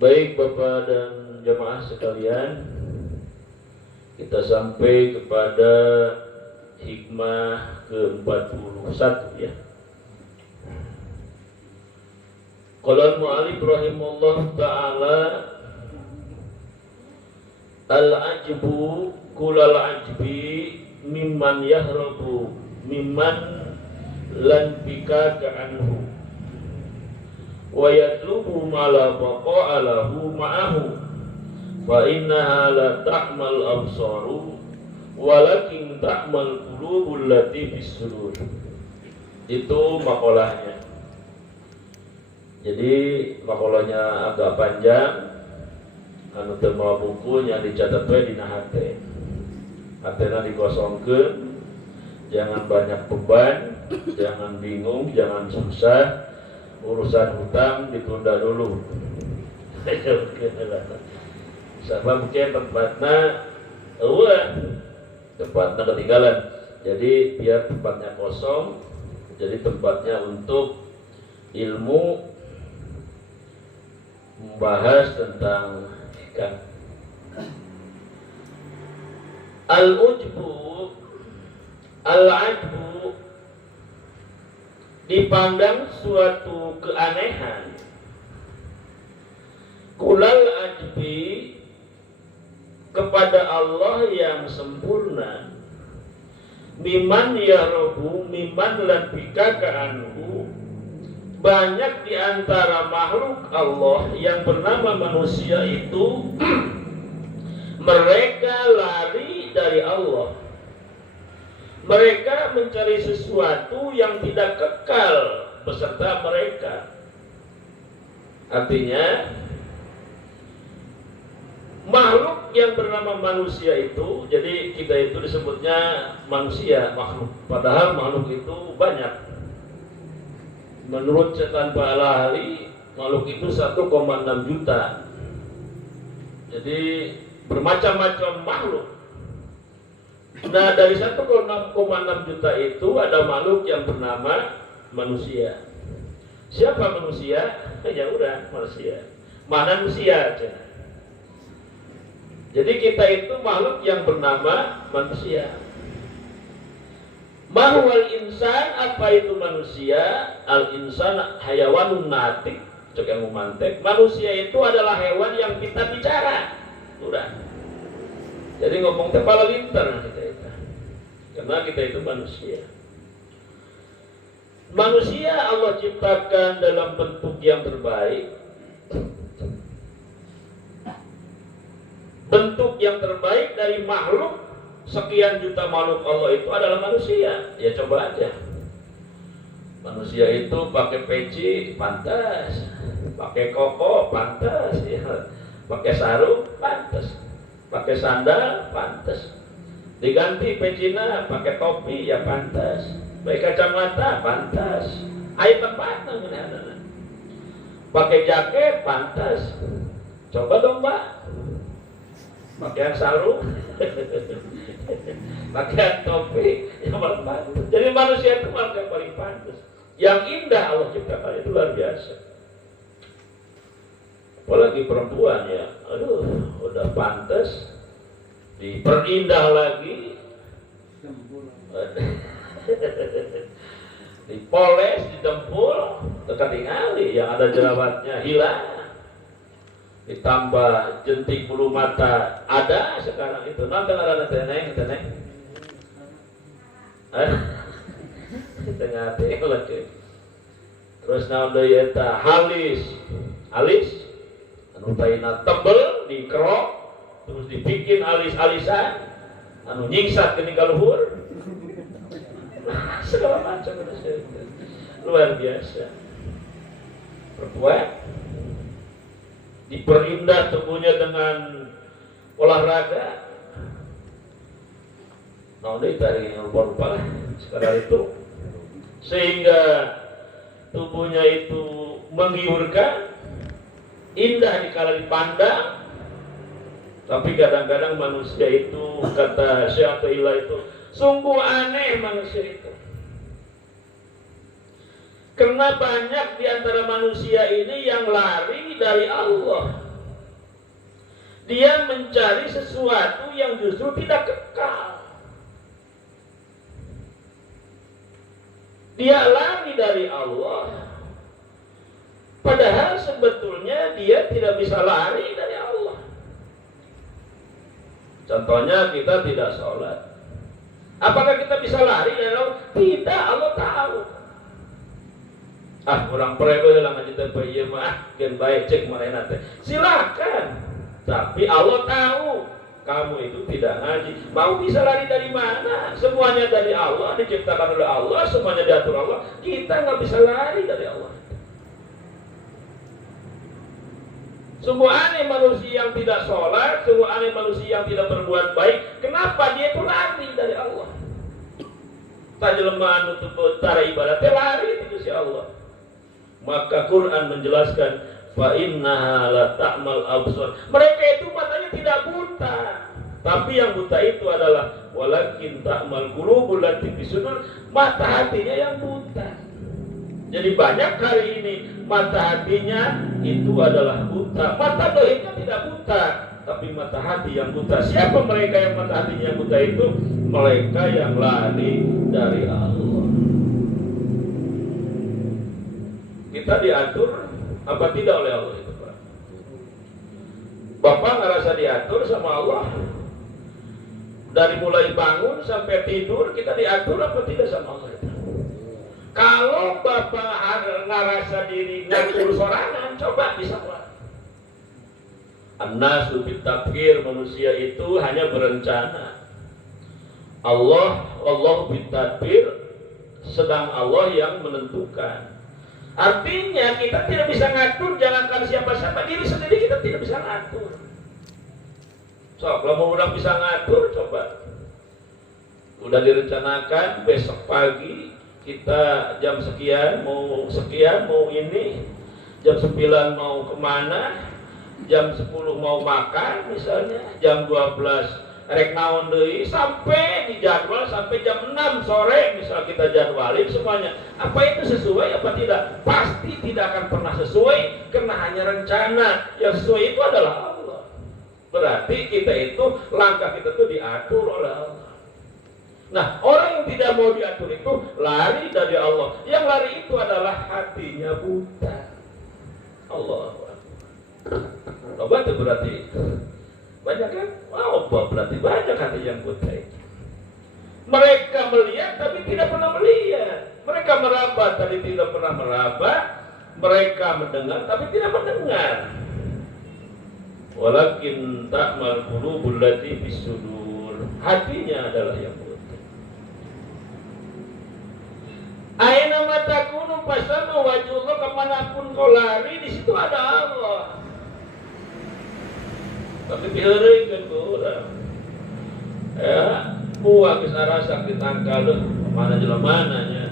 Baik Bapak dan jemaah sekalian, kita sampai kepada hikmah ke-41 ya. Qala al-mu'allif rahimahullah ta'ala, al-ajbu kulal ajbi mimman yahrabu mimman lan bika ka'anhu wa yatlubu ma la baqa'a lahu ma'ahu fa innaha la ta'mal absaru walakin ta'mal qulubul lati fis sudur. Itu makolahnya. Jadi makolahnya agak panjang, anu teu mawa bukunya dicatat we dina hate. Hatena dikosongkeun, jangan banyak beban, jangan bingung, jangan susah. Urusan hutang ditunda dulu. Sabab mungkin tempatnya tempatnya ketinggalan. Jadi biar tempatnya kosong, jadi tempatnya untuk ilmu, membahas tentang hikam. Al-ujbu, al-ajbu dipandang suatu keanehan. Kulal ajbi kepada Allah yang sempurna. Miman yarabu miman lan bika anhu, banyak di antara makhluk Allah yang bernama manusia itu mereka lari dari Allah. Mereka mencari sesuatu yang tidak kekal beserta mereka. Artinya makhluk yang bernama manusia itu, jadi kita itu disebutnya manusia, makhluk. Padahal makhluk itu banyak. Menurut catatan Pak Al-Ahli, makhluk itu 1,6 juta. Jadi bermacam-macam makhluk. Nah, dari 1,6 juta itu ada makhluk yang bernama manusia. Siapa manusia? Ya udah, manusia. Mana manusia aja. Jadi kita itu makhluk yang bernama manusia. Mahwal insan, apa itu manusia? Al insan hayawanun natik, cek yang memantek. Manusia itu adalah hewan yang kita bicara. Udah. Jadi ngomong kepala linter kita itu. Karena kita itu manusia. Manusia Allah ciptakan dalam bentuk yang terbaik. Bentuk yang terbaik dari makhluk, sekian juta makhluk Allah itu adalah manusia. Ya coba aja. Manusia itu pakai peci pantas, pakai koko pantas, ya. Pakai sarung pantas, pakai sandal pantas, diganti pecina pakai topi ya pantas, pakai kacamata pantas, air tempat namanya, pakai jaket pantas. Coba dong Mbak, pakai sarung, pakai topi, ya pantas. Jadi manusia itu manusia paling pantas. Yang indah Allah ciptakan itu luar biasa. Apalagi perempuan ya, aduh, udah pantas, diperindah lagi, dipoles, ditempul, terketingali, yang ada jerawatnya hilang, ditambah jentik bulu mata ada sekarang itu. Nanti ada teneng, tengah lagi. Terus naon deui eta alis. Anu taina tebel dikerok, terus dibikin alis-alisan, anu nyingsat ke luhur, segala macam itu luar biasa. Perempuan diperindah tubuhnya dengan olahraga. Nah, ini dari rupa-rupa sekarang itu, sehingga tubuhnya itu menggiurkan, indah dikala dipandang. Tapi kadang-kadang manusia itu, kata Syekh Athaillah itu, sungguh aneh manusia itu. Karena banyak di antara manusia ini yang lari dari Allah. Dia mencari sesuatu yang justru tidak kekal. Dia lari dari Allah. Padahal sebetulnya dia tidak bisa lari dari Allah. Contohnya kita tidak sholat. Apakah kita bisa lari dari Allah? Tidak, Allah tahu. Kurang prego lah ngaji tempe ieu mah gen bae cek marena teh. Silakan. Tapi Allah tahu kamu itu tidak ngaji. Mau bisa lari dari mana? Semuanya dari Allah, diciptakan oleh Allah, semuanya diatur Allah. Kita nggak bisa lari dari Allah. Semua aneh manusia yang tidak sholat, semua aneh manusia yang tidak berbuat baik, kenapa dia itu lari dari Allah? Tajlemaan untuk cara ibadat lari itu si Allah. Maka Quran menjelaskan fa innaha la ta'mal absar. Mereka itu matanya tidak buta, tapi yang buta itu adalah walakin ta'mal qulubul lati fi sudur, mata hatinya yang buta. Jadi banyak hari ini mata hatinya itu adalah buta. Mata dohirnya tidak buta, tapi mata hati yang buta. Siapa mereka yang mata hatinya buta itu? Mereka yang lari dari Allah. Kita diatur apa tidak oleh Allah itu, Pak? Bapak ngerasa diatur sama Allah? Dari mulai bangun sampai tidur kita diatur apa tidak sama Allah itu? Kalau Bapak ngerasa diri ngatur sorangan, coba bisa Pak. An-nasu bitakfir, manusia itu hanya berencana. Allah bitakfir, sedang Allah yang menentukan. Artinya kita tidak bisa ngatur, jangankan siapa-siapa, diri sendiri kita tidak bisa ngatur. So, kalau mau bisa ngatur, coba. Udah direncanakan besok pagi kita jam sekian mau ini, jam 9 mau kemana, jam 10 mau makan misalnya, jam 12 rek naon deui, sampai di jadwal sampai jam 6 sore misal kita jadwalin semuanya. Apa itu sesuai apa tidak? Pasti tidak akan pernah sesuai, karena hanya rencana. Yang sesuai itu adalah Allah. Berarti kita itu, langkah kita itu diatur oleh Allah. Nah, orang yang tidak mau diatur itu lari dari Allah. Yang lari itu adalah hatinya buta. Allah. Coba itu berarti banyak kan? Wow, berarti banyak hati yang buta itu. Mereka melihat tapi tidak pernah melihat. Mereka meraba tapi tidak pernah meraba. Mereka mendengar tapi tidak mendengar. Walakin ta'mal qulubul lati fis sudur. Hatinya adalah yang buta. Aina matakunu pasanu wajhullah, kemanapun kau lari di situ ada Allah. Tapi diheureukeun ku urang. Ya, buah geus arasa ditangkal mana jelemana nya.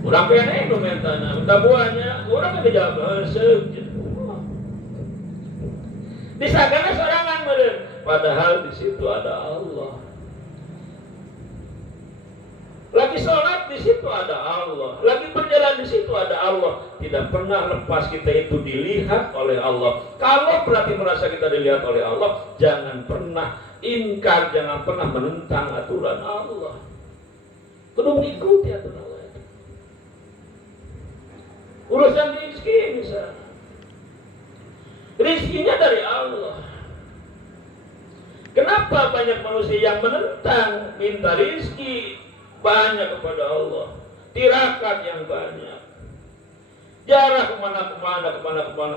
Urang kene nu mentana, minta buahnya, urang ge dijawab heuseuk. Di sagana sorangan meureun, padahal di situ ada Allah. Lagi sholat di situ ada Allah, lagi berjalan di situ ada Allah. Tidak pernah lepas kita itu dilihat oleh Allah. Kalau berarti merasa kita dilihat oleh Allah, jangan pernah ingkar, jangan pernah menentang aturan Allah. Kudu mengikuti aturan Allah itu. Urusan rezeki misalnya, rezekinya dari Allah. Kenapa banyak manusia yang menentang, minta rezeki banyak kepada Allah, tirakat yang banyak, jarah kemana,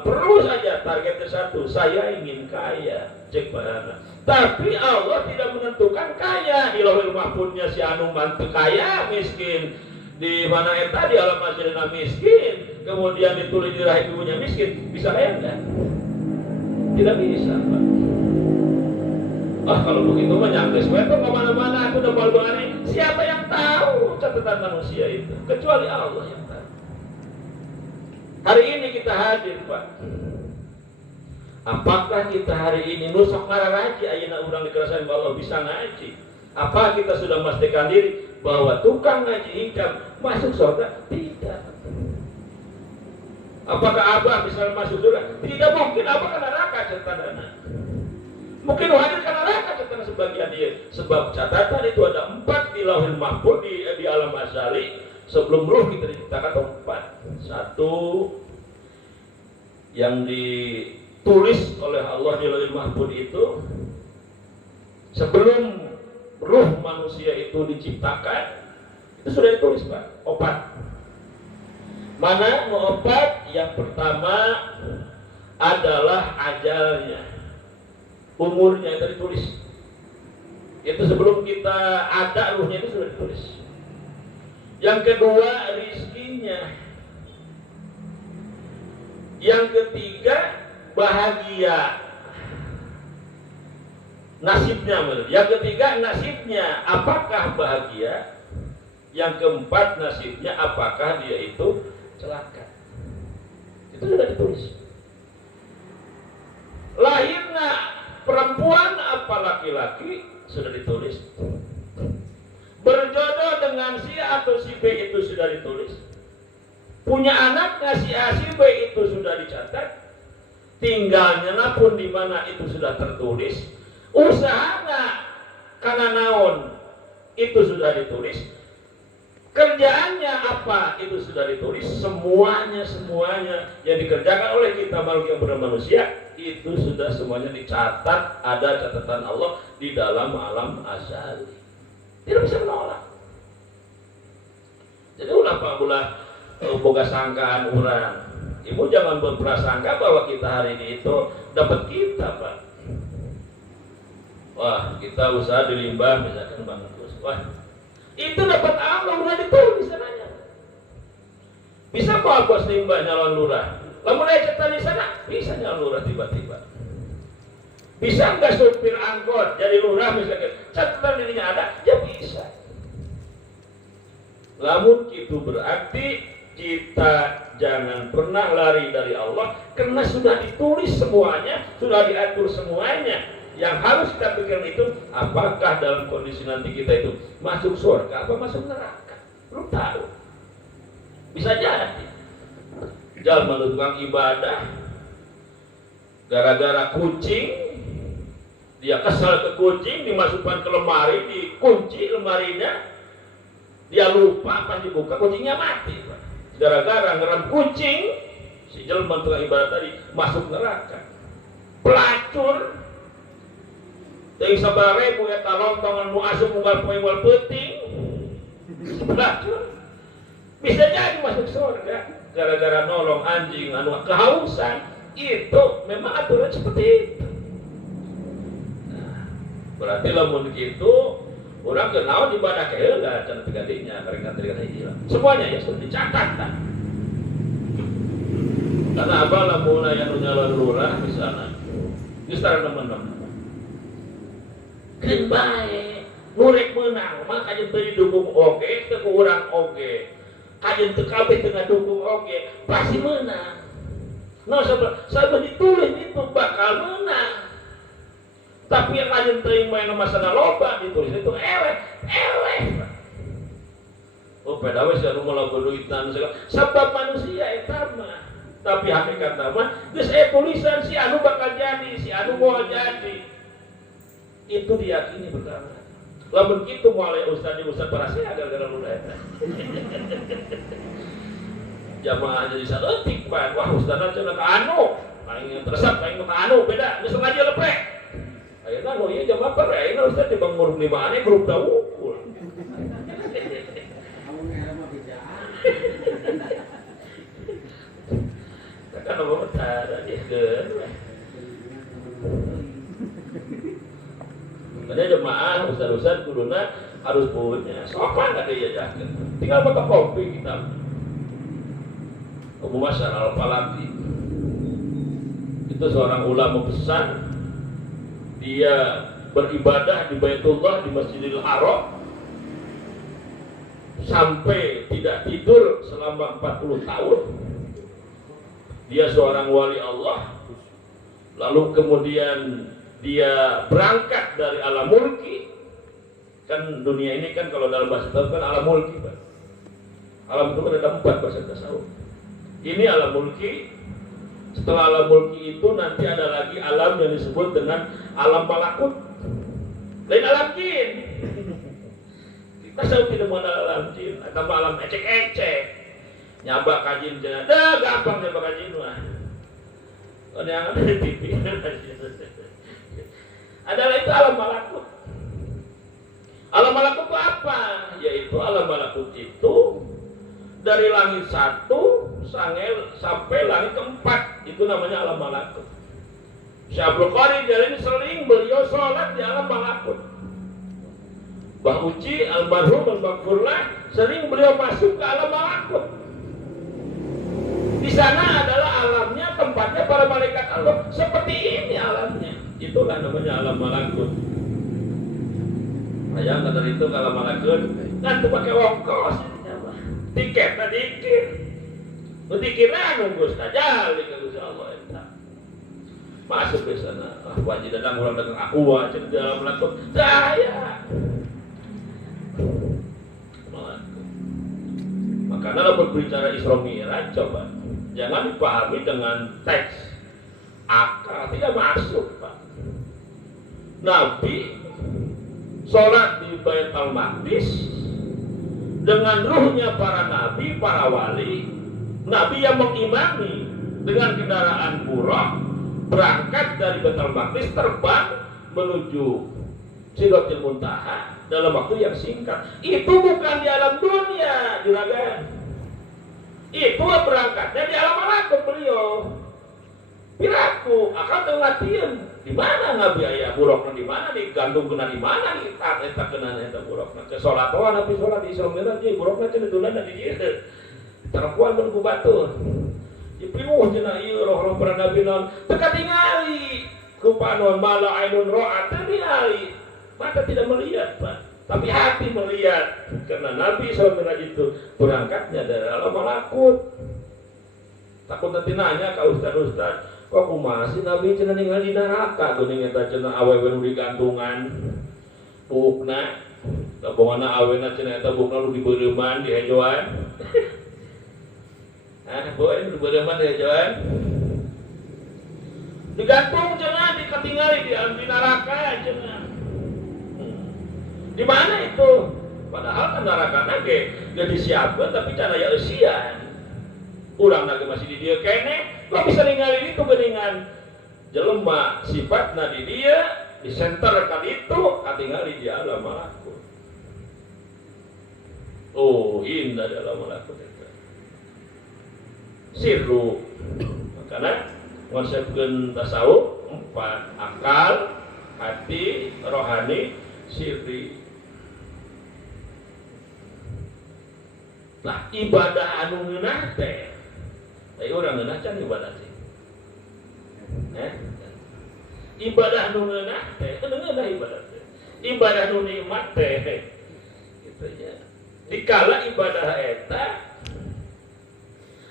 perlu saja targetnya satu, saya ingin kaya, cek barana. Tapi Allah tidak menentukan kaya. Di Lauhul Mahfuznya si anu mantu kaya, miskin. Di mana eta di alam masyarakat miskin, kemudian ditulis di rahim ibunya miskin, bisa kaya enggak? Tidak bisa, Pak. Kalau begitu menyangkut itu kemana-mana aku udah malu hari. Siapa yang tahu catatan manusia itu? Kecuali Allah yang tahu. Hari ini kita hadir, Pak. Apakah kita hari ini nusok mararaji ayeuna urang dikerasain bahwa Allah bisa ngaji? Apa kita sudah memastikan diri bahwa tukang ngaji hikam masuk surga? Tidak. Apakah Abah bisa masuk surga? Tidak mungkin. Abah kan neraka catatan. Mungkin hadir karena neraka kata sebagian dia. Sebab catatan itu ada 4 di Lauhul Mahfuz di alam azali. Sebelum ruh kita diciptakan 4. 1 yang ditulis oleh Allah di Lauhul Mahfuz itu sebelum ruh manusia itu diciptakan, itu sudah ditulis, Pak. Opat. Mana opat? Yang pertama adalah ajalnya, umurnya itu ditulis. Itu sebelum kita ada ruhnya itu sudah ditulis. Yang kedua rizkinya. Yang ketiga bahagia, nasibnya. Yang ketiga nasibnya, apakah bahagia? Yang keempat nasibnya, apakah dia itu celaka? Itu sudah ditulis. Lahirnya perempuan apa laki-laki sudah ditulis. Berjodoh dengan si A atau si B itu sudah ditulis. Punya anaknya si A si B itu sudah dicatat. Tinggalnya pun di mana itu sudah tertulis. Usahanya karena naon itu sudah ditulis. Kerjaannya apa itu sudah ditulis. Semuanya yang dikerjakan oleh kita makhluk yang bernama manusia itu sudah semuanya dicatat. Ada catatan Allah di dalam alam azali. Tidak bisa menolak. Jadi ulah boga sangkaan orang. Ibu jangan berprasangka bahwa kita hari ini itu dapat kita, Pak. Wah, kita usaha di limbah misalkan Bang Agus. Wah, itu dapat Allah udah ditulis sananya. Bisa kok bos limbah nyalon lurah? Lamun aya cetan di sana, bisa nyalon lurah tiba-tiba. Bisa enggak supir angkot jadi lurah misalkan? Catatan dirinya ada, ya bisa. Lamun itu berarti kita jangan pernah lari dari Allah karena sudah ditulis semuanya, sudah diatur semuanya. Yang harus kita pikirkan itu, apakah dalam kondisi nanti kita itu masuk surga apa masuk neraka? Belum tahu. Bisa jadi. Jalan tukang ibadah, gara-gara kucing, dia kesal ke kucing, dimasukkan ke lemari, dikunci lemarinya, dia lupa pas dibuka kucingnya mati. Gara-gara ngerem kucing, si jalan tukang ibadah tadi masuk neraka. Pelacur. Dari 1.000 eta lontongan mu asup unggal poe unggal peuting. Pelacur. Bisa jadi masuk surga gara-gara nolong anjing anu kehausan. Itu memang aturan seperti itu. Nah, berarti lamun begitu orang kenal ibadah keheula cenah gantinya keringat-keringat hilang. Semuanya ya sudah dicatat. Karena apa lamun aya nu nyalon lurah misalna. Geus tara nemen-nemen. Keun bae, nurek menang, mah kajen teu didukung oge, teu ku urang oge. Kajen teu kabeh teu ngadukung oge, pasti menang. Nah, sabar ditulis itu bakal menang. Tapi yang kajen teu main masalah loba ditulis itu eleh. Oh, pedawe sia nu mulaga duitan segala. Sabab manusia eta mah. Tapi hakikat mah geus aya tulisan si anu bakal jadi, si anu moal jadi. Itu diyakini pertama. Lamun kitu moal ustaz parasea gara-gara lu eta. Jamaah jadi saeutik pan. Wah, ustazna cenah ka anu. Lain teresep, lain ka anu, beda. Geus sengaja lepek. Ayeuna nu ieu jamaah per, ayeuna ustaz di bangun limaane grup dawukul. Kan apa tara dia geus. Ada jemaah ustaz-ustaz kuduna harus punya sopan ada ya jaket. Tinggal pakai kopi kita. Abu Masyar Al-Falati itu seorang ulama besar. Dia beribadah di Baitullah di Masjidil Haram sampai tidak tidur selama 40 tahun. Dia seorang wali Allah. Lalu kemudian dia berangkat dari alam mulki. Kan dunia ini kan kalau dalam bahasa tasawuf kan alam mulki, Pak. Alam itu kan ada 4 bahasa tasawuf. Ini alam mulki, Setelah alam mulki itu nanti ada lagi alam yang disebut dengan alam malakut. Lain alam jin. Kita selalu tidak mengenal alam jin, atau alam ecek-ecek. Nyabak kajin jangan, dah gampang nyabak kajin mah. Oh yang ada di TV. Adalah itu alam malakut. Alam malakut itu apa? Yaitu alam malakut itu dari langit 1 sampai langit keempat, itu namanya alam malakut. Syekh Abdul Qadir Jailani sering beliau sholat di alam malakut. Mbah Uci almarhum al-Maghfurlah sering beliau masuk ke alam malakut. Di sana adalah alamnya, tempatnya para malaikat Allah. Seperti ini alamnya. Itulah namanya alam malakut. Ayam kata itu kalau malakut kan tuh pakai ongkos. Tiketnya dikit. Dikira nunggu saja di Gusti Allah itu. Masuk ke sana. Wajib datang orang datang aku wajib di dalam malakut. Saya. Malakut. Makanya kalau berbicara Isra Mi'raj coba jangan dipahami dengan teks akal, tidak masuk, Pak. Nabi sholat di Baitul Maqdis dengan ruhnya para nabi, para wali. Nabi yang mengimami dengan kendaraan buraq berangkat dari Baitul Maqdis terbang menuju Sidratul Muntaha dalam waktu yang singkat. Itu bukan di alam dunia, juragan. Itu berangkatnya di alam malakut beliau. Piraku akan tengatieun di mana Nabi aya buraqna di mana, digantung kena di mana, eta kena eta buraqna. Ke salat wae Nabi salat di Isra Mi'raj ieu buraqna teh ditulan di dieu. Tarapuan mun ku batur. Dipinuh cenah ieu roh-roh para nabi naon teu katingali ku panon mala ainun ra'at teu ningali. Mata tidak melihat, Pak. Tapi hati melihat, karena Nabi SAW itu berangkatnya dari alam malakut. Takut nanti nanya ke ustaz-ustaz, kok kumaha sih Nabi cenah ningali di neraka, geuning eta cenah awewe nu digantungan bukna, gabunganna awena cenah eta bukna nu dibeureumman di hejoan. Boy, nu dibeureumman di hejoan. Digantung cenah dikatingali di neraka cenah. Di mana itu? Padahal kan neraka nage gak disiapkan tapi cara ya usian. Urang nage masih di dia kene, kok bisa ninggalin itu geningan jelema sifatna di dia di center kan itu katingali di alam malakut. Oh, indah di alam malakut itu. Sirru. Makanya konsepkeun tasawuf 4, akal, hati, rohani, sirri. Nah, ibadah anu ngeunah teh. Tapi orang ngeunah can ibadah sih. Ibadah anu ngeunah teh, ngeunah ibadah teh. Ibadah anu nikmat teh. Gitu ya. Dikala ibadah eta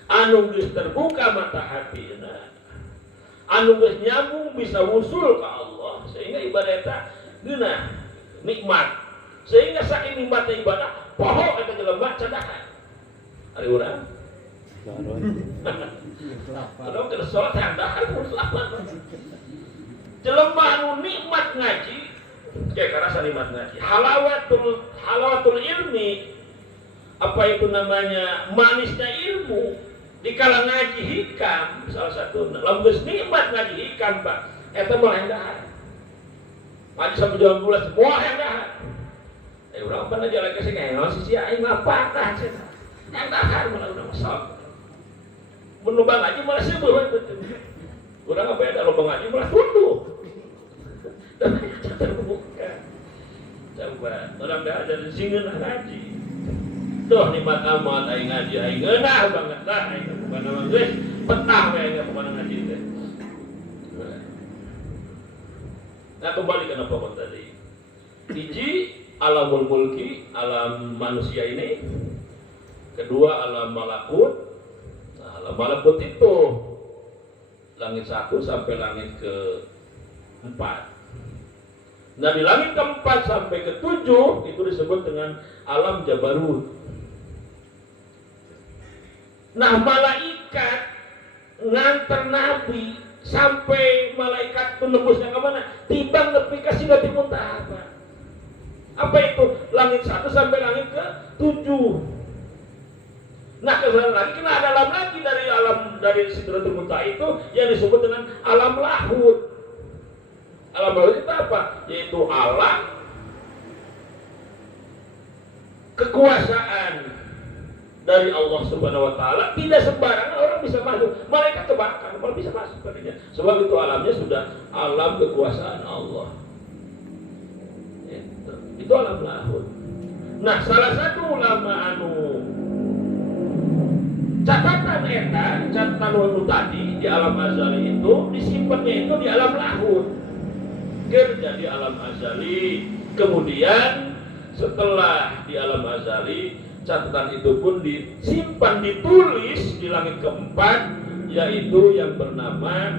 anu geus terbuka mata hatina, anu geus nyambung bisa wusul ka Allah, sehingga ibadah eta geunah nikmat. Sehingga saking nikmatna ibadah, poho eta jelema cadahan. Ari urang. Kalau kita sholat handaan harus apa? Jelema anu nikmat ngaji, kayak karasa nikmat ngaji. Halawatul ilmi, apa itu namanya manisnya ilmu. Dikala ngaji hikam, salah satu. Lamun nikmat ngaji hikam, Pak. Eta mah handaan. Ngaji sampai jam 12 semua handaan. Urang pernah jalan ke sini, sisi aing apa tah cenah. Handaan malah urang sok. Lomba ngaji malah sibuk betul. Urang apa ya lomba ngaji malah tunduh. Terbuka. Coba orang dah ada singeun ngaji. Tuh nikmat amat aing ngaji aing ngeunah banget dah aing bukan nama geus petah we aing bukan ngaji teh. Nah kembali ke pokok tadi. Hiji alamul mulki, alam manusia ini. Kedua alam malakut. Malakut itu langit 1 sampai langit ke-4. Nah di langit ke-4 sampai ke-7 itu disebut dengan alam Jabarut. Nah malaikat nganter Nabi sampai malaikat itu nembusnya kemana? Timbang nepi ka Sidratul Muntaha. Apa itu? Langit 1 sampai langit ke 7. Nah, kemudian lagi kena ada alam lagi dari Sidratul Muntaha itu yang disebut dengan alam lahud. Alam lahud itu apa? Yaitu alam kekuasaan dari Allah Subhanahu wa taala. Tidak sembarangan orang bisa masuk. Malaikat kebakar, kalau bisa masuk katanya. Sebab itu alamnya sudah alam kekuasaan Allah. Itu alam lahud. Nah, salah satu ulama catatan tadi di alam azali itu disimpannya itu di alam lahud. Jadi alam azali, kemudian setelah di alam azali catatan itu pun disimpan, ditulis di langit keempat, yaitu yang bernama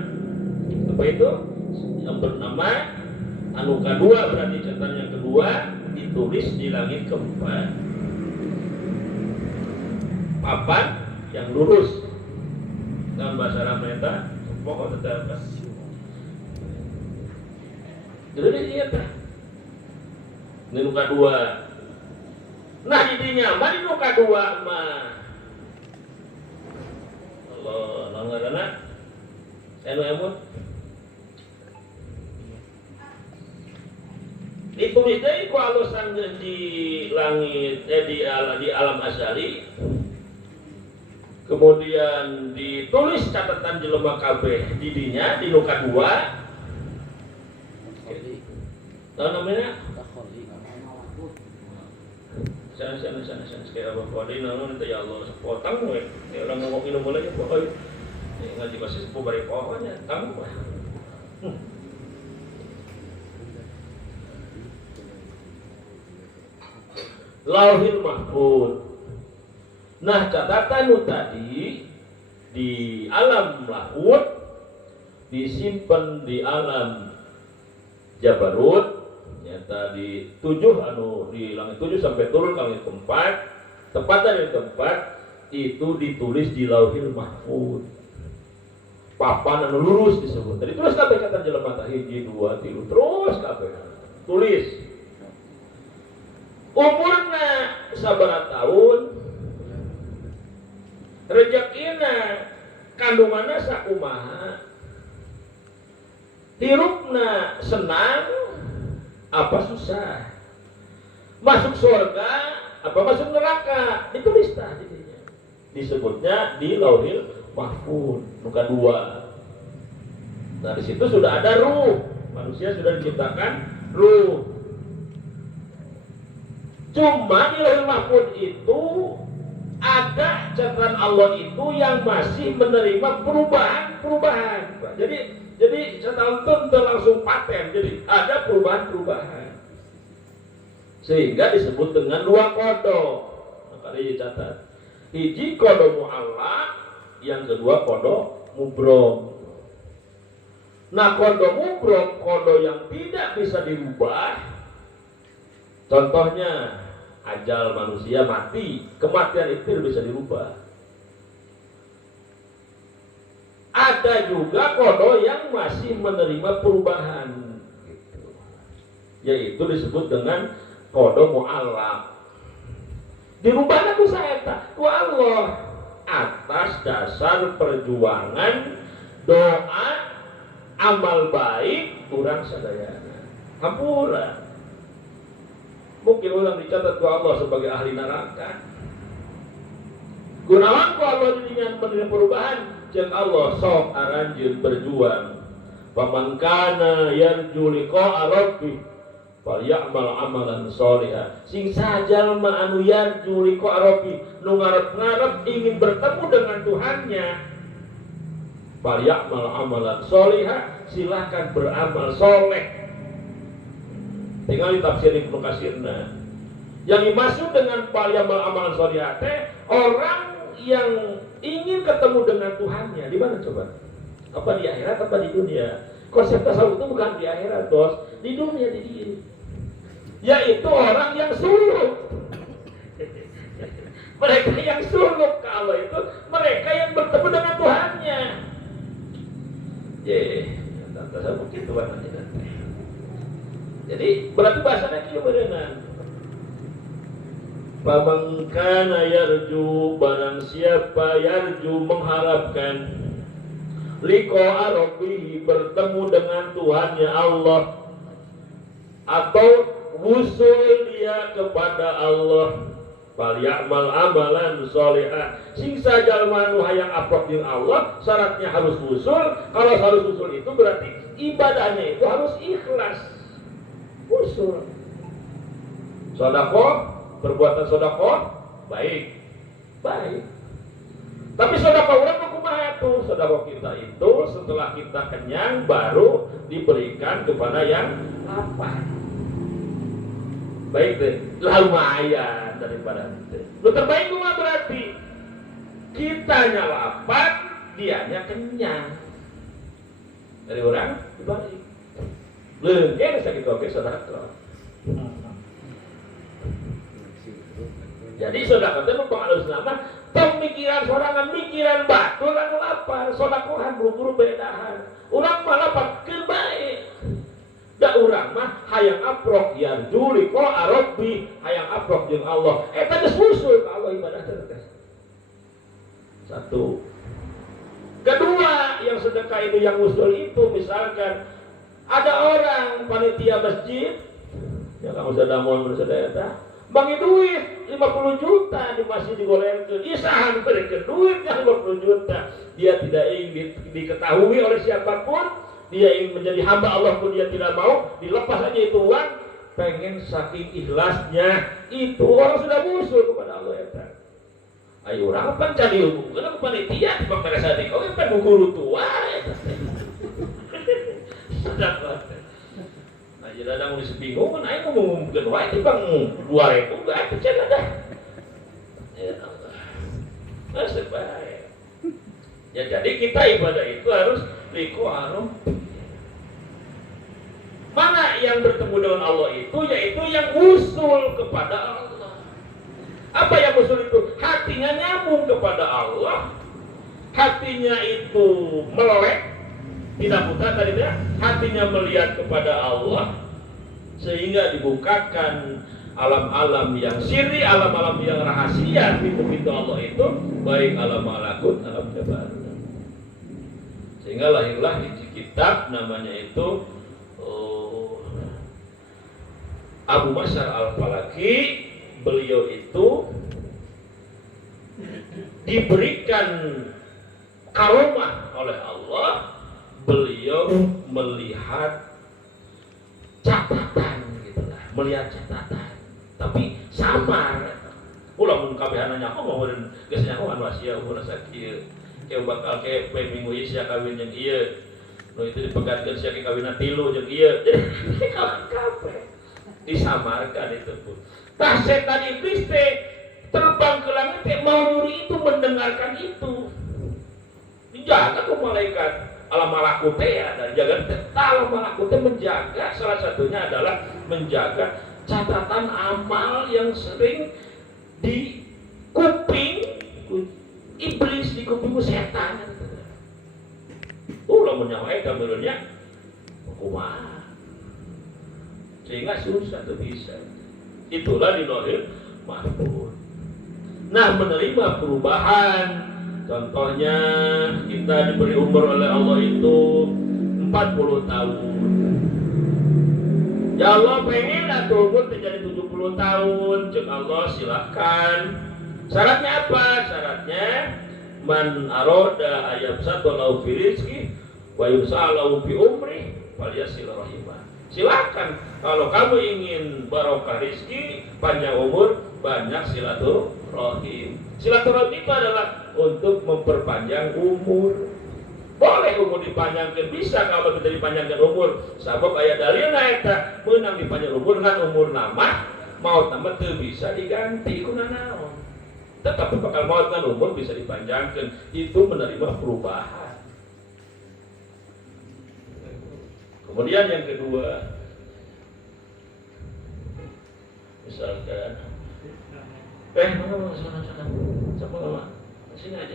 apa itu? Yang bernama kedua, berarti catatan yang kedua ditulis di langit keempat. Papan yang lurus dalam bahasa Arab itu pokok tetap. Jadi dia ini nuka dua. Nah didinya mah di nuka dua mah. Allah nangarana emut. Ditulis dari ku alusan di langit di alam azali. Kemudian ditulis catatan jelema kabeh didinya di nuka dua. Tahu namanya? Sana kayak apa? Kode namun itu ya Allah sepotong we. Ya orang ngomong minum mulai ya pokoknya. Ngaji masih sepuh bari pohonnya, tamu. Lauhil Mahfuz. Nah, catatan tadi di alam lahud disimpan di alam Jabarut. Nyata di 7 di langit 7 sampai turun ke langit keempat, tepatnya di keempat itu ditulis di Lauhil Mahfuz. Papan lurus disebut. Tadi tulis kabeh kata jelema tah 1 2 3 terus kabeh. Tulis. Umurna sabaraha tahun. Rezekina kandunganna sakumaha. Hirupna senang apa susah, masuk surga apa masuk neraka, ditulis tadi disebutnya di Lauhil Mahfuz nuka dua. Nah di situ sudah ada ruh, manusia sudah diciptakan ruh. Cuma di Lauhil Mahfuz itu ada catatan Allah itu yang masih menerima perubahan. Jadi catatan itu langsung paten, jadi ada perubahan. Sehingga disebut dengan 2 kodo. Maka dicatat. Hiji kodo mu'allaq, yang kedua kodo mubrom. Nah kodo mubrom, kodo yang tidak bisa dirubah. Contohnya ajal manusia mati, kematian itu tidak bisa dirubah. Ada juga kodo yang masih menerima perubahan, gitu. Yaitu disebut dengan kodo mu'allaq. Dirubahnya ku saeta ku Allah atas dasar perjuangan doa amal baik urang sadayana. Hampura. Mungkin orang dicatat ku Allah sebagai ahli neraka. Gunawan ku Allah dengan menerima perubahan. Jeung Allah sok aranjeun berjuang. Paman kana yarju liqa'a rabbih falyamal amalan sholihan. Sing sajalma anu yarju liqa'a rabbih, nu ngarep-ngarep ingin bertemu dengan Tuhannya, falyamal amalan sholihan, silahkan beramal soleh. Tinggal ditafsir Ibnu Katsirna. Yang dimaksud dengan falyamal amalan sholihan orang yang ingin ketemu dengan Tuhannya. Di mana coba? Apa di akhirat apa di dunia? Konsep tasawuf itu bukan di akhirat, bos. Di dunia, di diri. Yaitu orang yang suluk. Mereka yang suluk ke Allah itu mereka yang bertemu dengan Tuhannya. bahasa mungkin tuh bahasanya. Jadi berarti bahasanya kieu beunang. Pamangkana yarju, barang siapa yarju mengharapkan liqa'a rabbih, bertemu dengan Tuhannya Allah, atau wusul dia kepada Allah, falyamal amalan sholihan, sing sajalma nu hayang aprok jeung Allah syaratnya harus wusul. Kalau harus wusul itu berarti ibadahnya itu harus ikhlas. Wusul sedekah, perbuatan sedekah baik. Tapi sedekah urang mah kumaha tuh? Sedekah kita itu setelah kita kenyang baru diberikan kepada yang lapar. Baik deh, lumayan daripada itu. Lu terbaik mah berarti kitanya lapar, dianya kenyang. Dari orang dibalik. Leungkeun sakit oge sedekah. Jadi sedekah teh pengaruh nama pemikiran sorangan, mikiran batul anu lapar, sedekahan buru-buru bedahan. Urang mah lapar keur bae. Da urang mah hayang aprok yarju liqa'a rabbi, hayang aprok jeung Allah. Eta geus usul ka Allah ibadah teh. Satu. Kedua, yang sedekah itu yang usul itu misalkan ada orang panitia masjid, ya kamu sudah mau bersedekah, bagi duit 50 juta di masjid digolengkeun, isahan berikan duit yang 50 juta, dia tidak ingin diketahui oleh siapapun, dia ingin menjadi hamba Allah pun dia tidak mau, dilepas aja itu uang, pengen saking ikhlasnya itu orang sudah musuh kepada Allah ya. Ayo orang kan cari hubungan ke panitia, bang pada saat itu, kan guru tua ya. Nah, jadi ada yang bingung kan, ayo ngomongin wah itu bang 2.000 gak ada cek ada. Ya Allah, nasib baik. Ya jadi kita ibadah itu harus liqa'a rabbih. Mana yang bertemu dengan Allah itu, yaitu yang usul kepada Allah. Apa yang usul itu? Hatinya nyambung kepada Allah, hatinya itu melek. Tidak buta tadi ya, hatinya melihat kepada Allah sehingga dibukakan alam-alam yang sirri, alam-alam yang rahasia, pintu-pintu Allah itu baik alam malakut, alam jabar. Sehingga lahirlah di kitab namanya itu Abu Masyar Al-Falaki. Beliau itu diberikan karomah oleh Allah. Beliau melihat catatan gitu lah, melihat catatan, tapi samar. Ulah mun kabehanana nyaho ngomongin geus nyaho anu asia umur sakieu. Keu bakal ke minggu ieu sia kawin jeung ieu. Nu itu dipegatkeun sia ke kawinna 3 jeung ieu. Jadi kawan kabeh disamarkan itu pun. Tah setan iblis teh terbang ke langit teh mau nyuri itu, mendengarkan itu. Dijaga ku malaikat alam malakut ya, dan jaga alam malakut menjaga, salah satunya adalah menjaga catatan amal yang sering di kuping iblis, di kuping setan. Lamun nyawa eta menurutnya kumaha, sehingga susah tuh bisa. Itulah di Lauhul Mahfuz. Nah, menerima perubahan. Contohnya kita diberi umur oleh Allah itu 40 tahun. Ya Allah pengen atuh umur menjadi 70 tahun. Cek Allah silahkan. Syaratnya apa? Syaratnya man aroda ayat 1 lau fi rizki wa yusalahu fi umri falyasil rahimah. Silahkan kalau kamu ingin barokah rizki, panjang umur, banyak silaturahim. Silaturahim itu adalah untuk memperpanjang umur. Boleh umur dipanjangkan, bisa kalau kita dipanjangkan umur. Sabab ayat dalilna eta meunang dipanjang umur dengan umur nama, maut nama teu bisa diganti ku nanaon. Tetapi bakal maut dengan umur bisa dipanjangkan, itu menerima perubahan. Kemudian yang kedua, misalkan sini aja.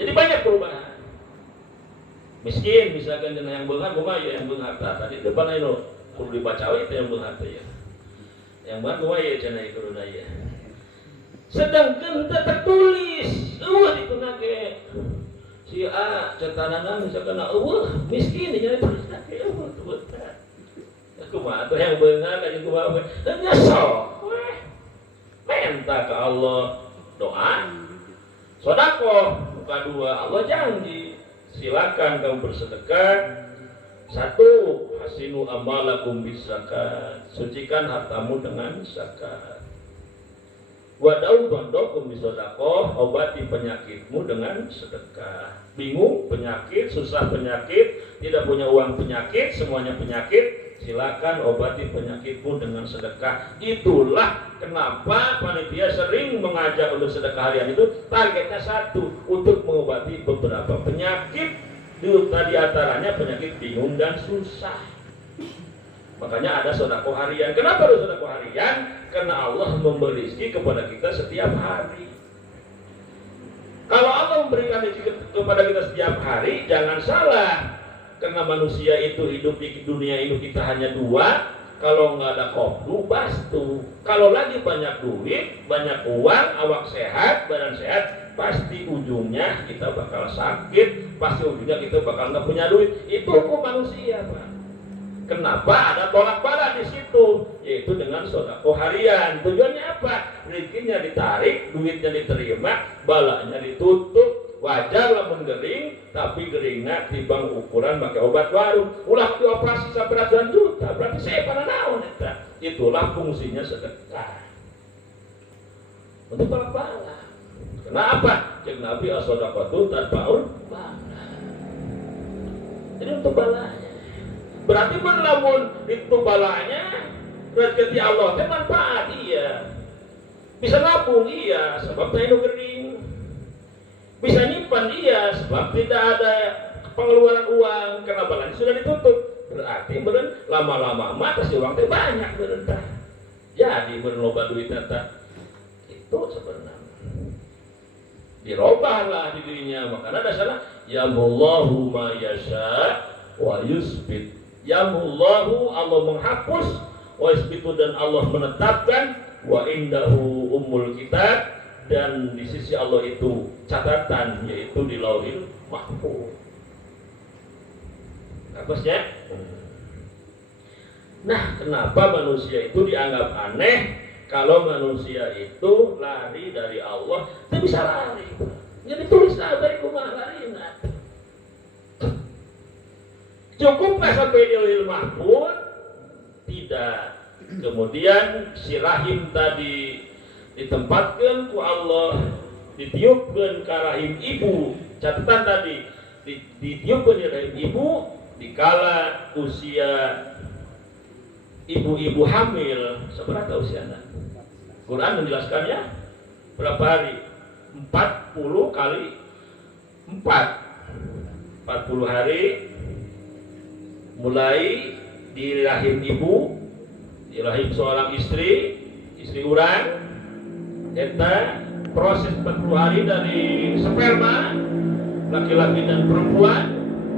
Jadi banyak perubahan. miskin misalkan dengan yang beunghar kumaha ya yang beunghar tadi depan anu kudu dibaca itu yang beunghar teh ya. Yang beunghar kumaha ya cenah ieu ya. Sedangkan teu tertulis eueuh dituna ge si A cetanana misalkan eueuh miskin nya terus ge eueuh teu beunghar. Kumaha atuh yang beunghar ka jeung kumaha teu nyesel. Minta ke Allah doa sedekah. Muka dua Allah janji silakan kamu bersedekah. Satu, hasinu amalakum bizakat, sucikan hartamu dengan zakat. Wadau bandokum bisedekah, obati penyakitmu dengan sedekah. Bingung penyakit, susah penyakit, tidak punya uang penyakit, semuanya penyakit, silakan obati penyakitmu dengan sedekah. Itulah kenapa panitia sering mengajak untuk sedekah harian itu. Targetnya satu, untuk mengobati beberapa penyakit. Di antaranya penyakit bingung dan susah. Makanya ada sedekah harian. Kenapa ada sedekah harian? Karena Allah memberi rezeki kepada kita setiap hari. Kalau Allah memberikan rezeki kepada kita setiap hari, jangan salah. Karena manusia itu hidup di dunia ini kita hanya dua. Kalau nggak ada kopdu, bastu. Kalau lagi banyak duit, banyak uang, awak sehat, badan sehat, pasti ujungnya kita bakal sakit. Pasti ujungnya kita bakal nggak punya duit. Itu hukum manusia, Pak. Kenapa ada tolak bala di situ? Yaitu dengan sedekah harian. Tujuannya apa? Rezekinya ditarik, duitnya diterima, balanya ditutup. Wajar lamun gering, tapi geringna timbang ukuran pakai obat baru. Ulah dioperasi sampai ratusan juta, berarti saya pada naon eta. Itulah fungsinya sedekah. Untuk tolak bala. Kenapa? Cek Nabi as-shadaqatu tadfa'ul bala. Jadi untuk balanya. Berarti lamun itu balanya, rezeki Allah teh manfaat iya. Bisa nabung iya, sebab teh gering. Bisa nyimpan iya, sebab tidak ada pengeluaran uang karena balanya sudah ditutup. Berarti beren lama-lama mata si uang teh banyak beren tah. Jadi beren loba duit teh itu sebenarnya dirobahlah di dirinya. Makanya ada sana yamullahu ma yasha wa yusbit. Yamullahu Allah menghapus, wa yusbitu dan Allah menetapkan, wa indahu ummul kitab. Dan di sisi Allah itu catatan, yaitu di Lauhil Mahfuz. Bagusnya. Nah, kenapa manusia itu dianggap aneh? Kalau manusia itu lari dari Allah, tidak bisa lari. Jadi tulis dari kumaha lari. Cukup nggak sampai di Lauhil Mahfuz? Tidak. Kemudian si rahim tadi ditempatkan ku Allah, ditiupkan ke rahim ibu. Catatan tadi ditiupkan di rahim ibu dikala usia ibu-ibu hamil. Seberapa usianya? Quran menjelaskannya berapa hari? 40 kali 4 40 hari mulai di rahim ibu, di rahim seorang istri orang. Eta proses 40 hari dari sperma laki-laki dan perempuan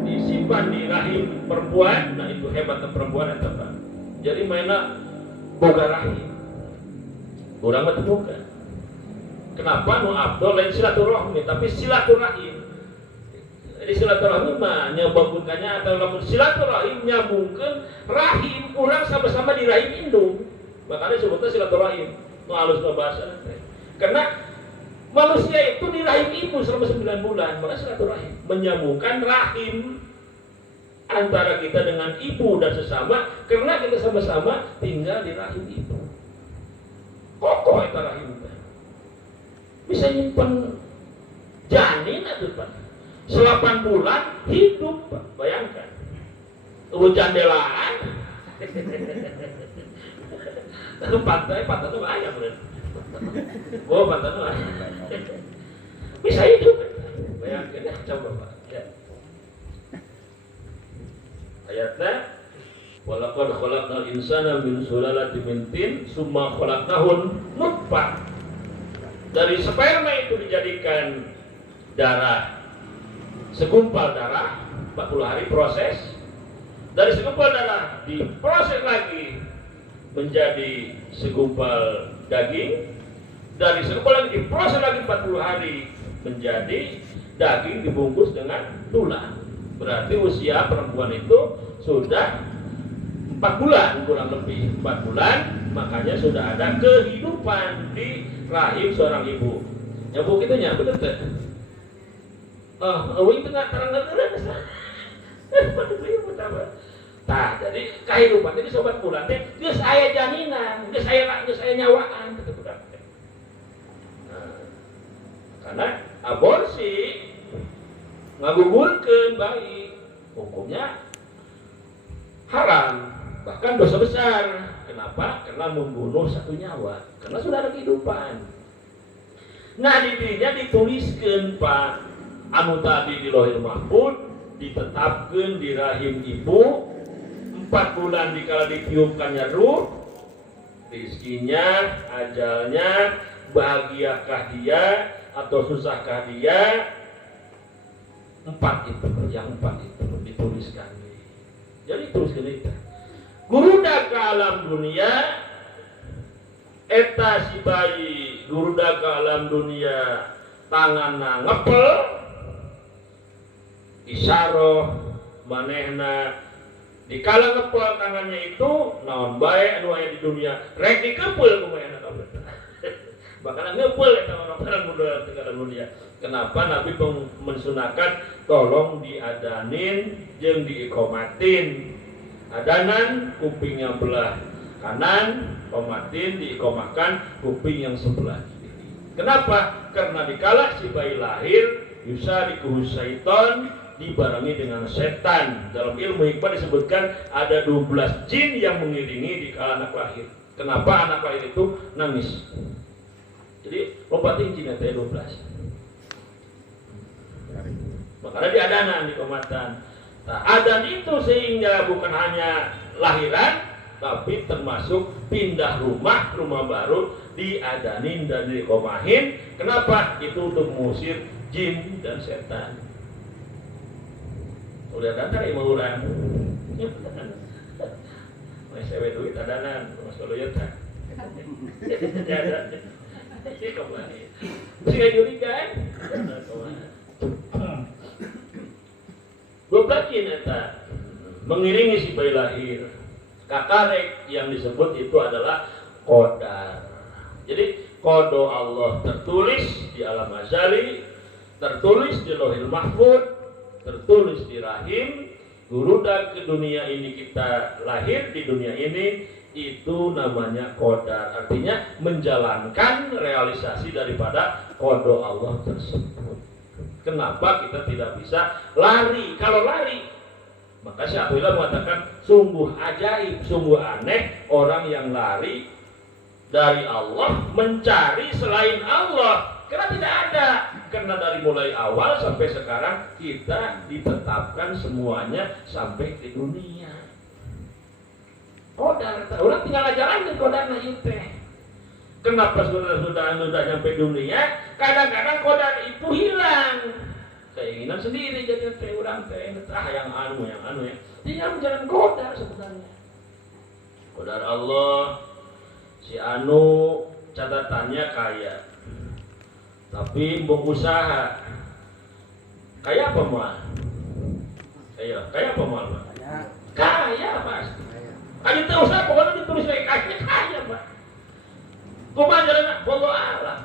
disimpan di rahim perempuan. Nah itu hebatnya perempuan eta Pak. Jadi mainnya boga rahim. Urang mah teu boga. Kenapa nu afdol lain silaturahmi tapi silaturahim. Jadi silaturahmi mah nyambungkeunnya atau lamun silaturahim nyambungkeun rahim urang sama-sama di rahim indung. Makanya sebutnya silaturahim. Nu halus bahasa. Karena manusia itu di rahim ibu selama 9 bulan, maka silaturahim menyambungkan rahim antara kita dengan ibu dan sesama, karena kita sama-sama tinggal di rahim ibu. Kokoh itu rahim bisa nyimpen janin atau Pak. 8 bulan hidup Pak. Bayangkan hujan delaan lalu pantai itu banyak bener. Oh pantai itu bisa hidup. Bayangkan ya, coba Pak ya. Ayatnya walaqad khalaqnal insana min sulalatin min tin summa khalaqnahu nutfah. Dari sperma itu dijadikan darah, segumpal darah, 40 hari proses. Dari segumpal darah diproses lagi menjadi segumpal daging. Dari segumpal lagi diproses lagi 40 hari menjadi daging dibungkus dengan tulang. Berarti usia perempuan itu sudah 4 bulan kurang lebih 4 bulan, makanya sudah ada kehidupan di rahim seorang ibu. Ya bu gitu nya betul tak? Itu nggak terang-terang. Nah, jadi kehidupan ini sobat bulan teh geus aya jaminan, geus aya nyawaan gitu budak. Nah, karena aborsi ngagugurkeun bayi hukumnya haram, bahkan dosa besar. Kenapa? Karena membunuh satu nyawa, karena sudah ada kehidupan. Nah, di dirinya dituliskeun Pak anu tadi di Lauhil Mahfuz, ditetapkan di rahim ibu 4 bulan dikala ditiupkannya ruh, rizkinya, ajalnya, bahagiakah dia atau susahkah dia, 4 itu dituliskan. Jadi tuliskan itu. Guruda ke alam dunia, eta si bayi guruda ke alam dunia tanganna ngepel, isyarah manehna dikala ngepel tangannya itu naon bae anu aya di dunia rek dikeupel kumaha kabeh. Bakal ngepel eta orang muda di alam dunia. Kenapa Nabi mensunahkan tolong diadanin jeung diikomatin. Adanan kupingnya belah kanan, komatin diikomakan kuping yang sebelah kiri. Kenapa? Karena dikala si bayi lahir yusa dikuhus syaiton, dibarengi dengan setan. Dalam ilmu hikmah disebutkan ada 12 jin yang mengiringi dikala anak lahir. Kenapa anak lahir itu nangis? Jadi lompatin jin itu 12. Makanya di adanan, di komatan. Nah, adan itu sehingga bukan hanya lahiran, tapi termasuk pindah rumah baru diadanin dan dikomahin. Kenapa? Itu untuk mengusir jin dan setan. Udah datang mau orang. Mas sewe duit adanan, mas kalau ya tak. Jadi kemana? Mesti kayak juri kan? 12 jin eta mengiringi si bayi lahir. Kakarek yang disebut itu adalah qadar. Jadi qada Allah tertulis di alam azali, tertulis di Lauhil Mahfuz, tertulis di rahim. Guruda ke dunia ini, kita lahir di dunia ini, itu namanya qadar. Artinya menjalankan realisasi daripada qada Allah tersebut. Kenapa kita tidak bisa lari? Kalau lari, maka Syaikhullah mengatakan sungguh ajaib, sungguh aneh orang yang lari dari Allah mencari selain Allah. Karena tidak ada. Karena dari mulai awal sampai sekarang kita ditetapkan semuanya sampai ke dunia. Qadar, orang tinggal ajaran di qadar na teh. Kenapa sudah nyampe dunia? Kadang-kadang qadar itu hilang. Keinginan sendiri jadi orang teh yang anu ya. Tinggal menjalan qadar sebenarnya. Qadar Allah, si anu catatannya kaya. Tapi mau usaha. Kaya apa mal? Kaya apa mal? Kaya pasti. Ayo teh usaha pokoknya ditulis kaya Pak. Kumaha jalan wallahu a'lam.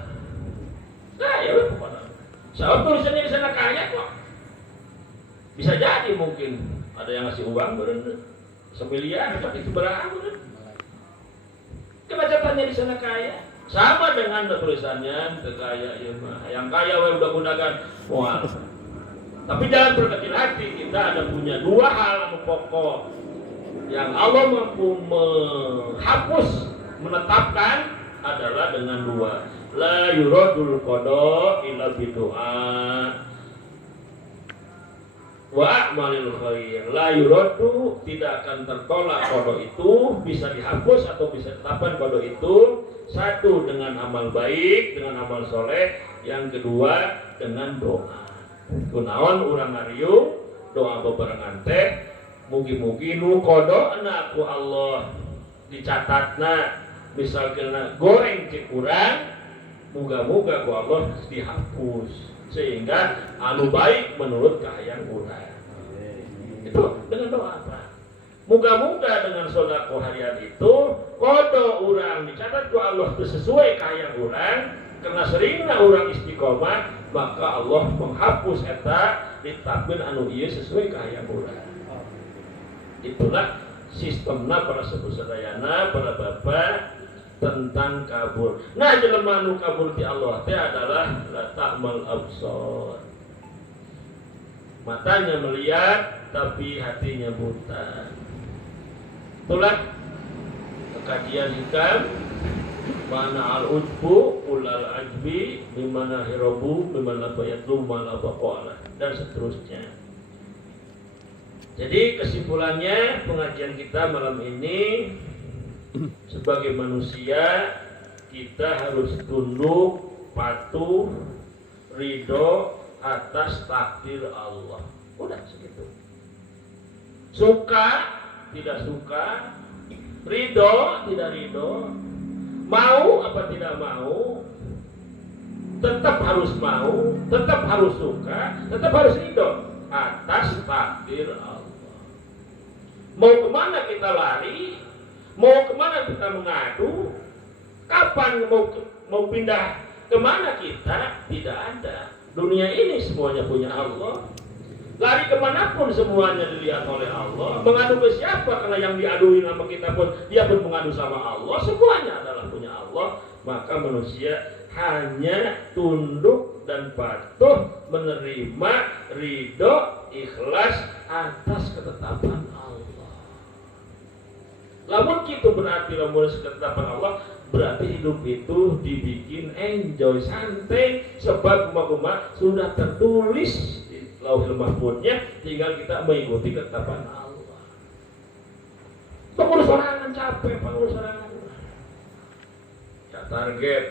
Kaya we pokoknya. Soal tulisannya di sana kaya kok. Bisa jadi mungkin ada yang ngasih uang beureun 1 miliar tapi itu berapa beureun. Kebacatannya di sana kaya. Sama dengan tulisannya kaya ya mah. Yang kaya we udah gunakan moal. Tapi jangan berkecil hati, kita ada punya 2 hal yang pokok yang Allah mampu menghapus, menetapkan adalah dengan 2. La yuradul qada illa bidu'a wa a'malil khair. La yuradu, tidak akan tertolak qada itu, bisa dihapus atau bisa ditetapkan qada itu. 1 dengan amal baik, dengan amal soleh. Yang kedua dengan doa. Kunaon urang ngariung doa bebarengan teh mugi-mugi nu kodona ku Allah dicatatna misalkan goreng cek urang muga-muga ku Allah dihapus sehingga anu baik menurut kahayang urang. Itu dengan doa apa? Muga-muga dengan sedekah harian itu kodo urang dicatat ku Allah sesuai kahayang urang karena seringna urang istiqomah maka Allah menghapus eta ditakmin anu ieu sesuai kahayang urang. Itulah sistemna para sepuh sadayana para bapak tentang kabur. Nah jelema anu kabur ti Allah teh adalah la ta'mal absar. Matanya melihat tapi hatinya buta. Itulah kajian hikam mana al-udbu ulal ajbi bimana hirobu bimana bayatu mana baqala dan seterusnya. Jadi kesimpulannya pengajian kita malam ini sebagai manusia kita harus tunduk, patuh, ridho atas takdir Allah. Udah segitu. Suka tidak suka, ridho tidak ridho, mau apa tidak mau, tetap harus mau, tetap harus suka, tetap harus ridho atas takdir Allah. Mau kemana kita lari, mau kemana kita mengadu, kapan mau pindah kemana kita, tidak ada. Dunia ini semuanya punya Allah. Lari kemanapun semuanya dilihat oleh Allah. Mengadu ke siapa? Karena yang diadui nama kita pun dia pun mengadu sama Allah. Semuanya adalah punya Allah. Maka manusia hanya tunduk dan patuh menerima ridho ikhlas atas ketetapan Allah. Lamun gitu berarti lamun ketetapan Allah berarti hidup itu dibikin enjoy santai sebab kuma sudah tertulis Lauhul Mahfudnya, tinggal kita mengikuti ketetapan Allah. Pengurus sorangan capek, pengurus sorangan. Ya target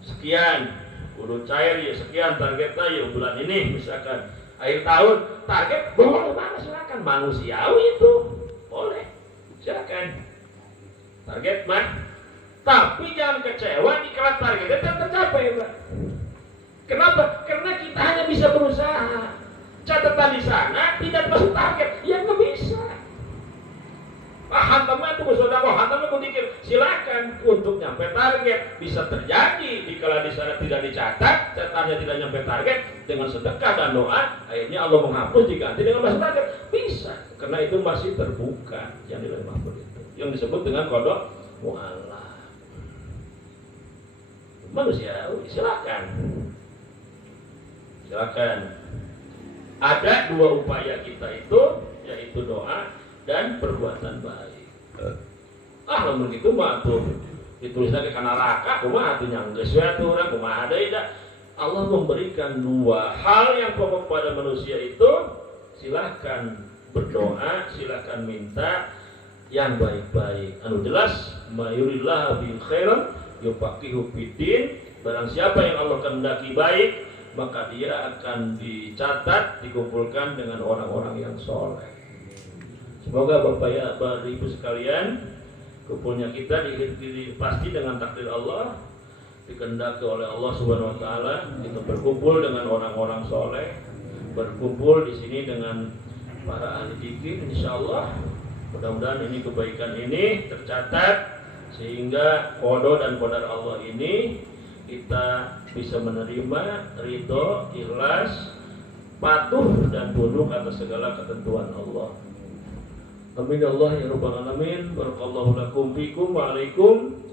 sekian, kudu cair ya sekian targetnya ya bulan ini misalkan akhir tahun target boleh mana silakan manusiawi itu boleh silakan target mah, tapi jangan kecewa dikala targetnya tidak tercapai Pak. Kenapa? Karena kita hanya bisa berusaha. Catatan di sana tidak masuk target, ya nggak bisa. Hantamnya itu saudara, hantamnya kudikir silakan untuk nyampe target. Bisa terjadi dikala di sana tidak dicatat, catatannya tidak nyampe target dengan sedekah dan doa, akhirnya Allah menghapus diganti dengan masuk target. Bisa, karena itu masih terbuka yang di Lauhul Mahfuz itu, yang disebut dengan kodok mu'allaq. Manusia, silakan. Silakan. Ada dua upaya kita itu, yaitu doa dan perbuatan baik. Namun gitu mah tuh ditulisnya ke neraka, kumaha atuh nyanggeus we atuh urang kumaha deui da. Allah memberikan dua hal yang pokok pada manusia itu, silahkan berdoa, silahkan minta yang baik-baik. Anu jelas, mayurillahu bil khairan yufaqihu fiddin. Barang siapa yang Allah kehendaki baik, maka dia akan dicatat, dikumpulkan dengan orang-orang yang soleh. Semoga Bapak Ibu sekalian, kumpulnya kita pasti dengan takdir Allah, dikehendaki oleh Allah Subhanahu Wa Taala, kita berkumpul dengan orang-orang soleh, berkumpul di sini dengan para ahli dzikir, insya Allah. Mudah-mudahan ini kebaikan ini tercatat sehingga qada dan qadar Allah ini kita bisa menerima ridho, ikhlas, patuh dan tunduk atas segala ketentuan Allah. Amin ya Allah ya rabbal alamin. Barakallahu lakum fikum wa alaikum.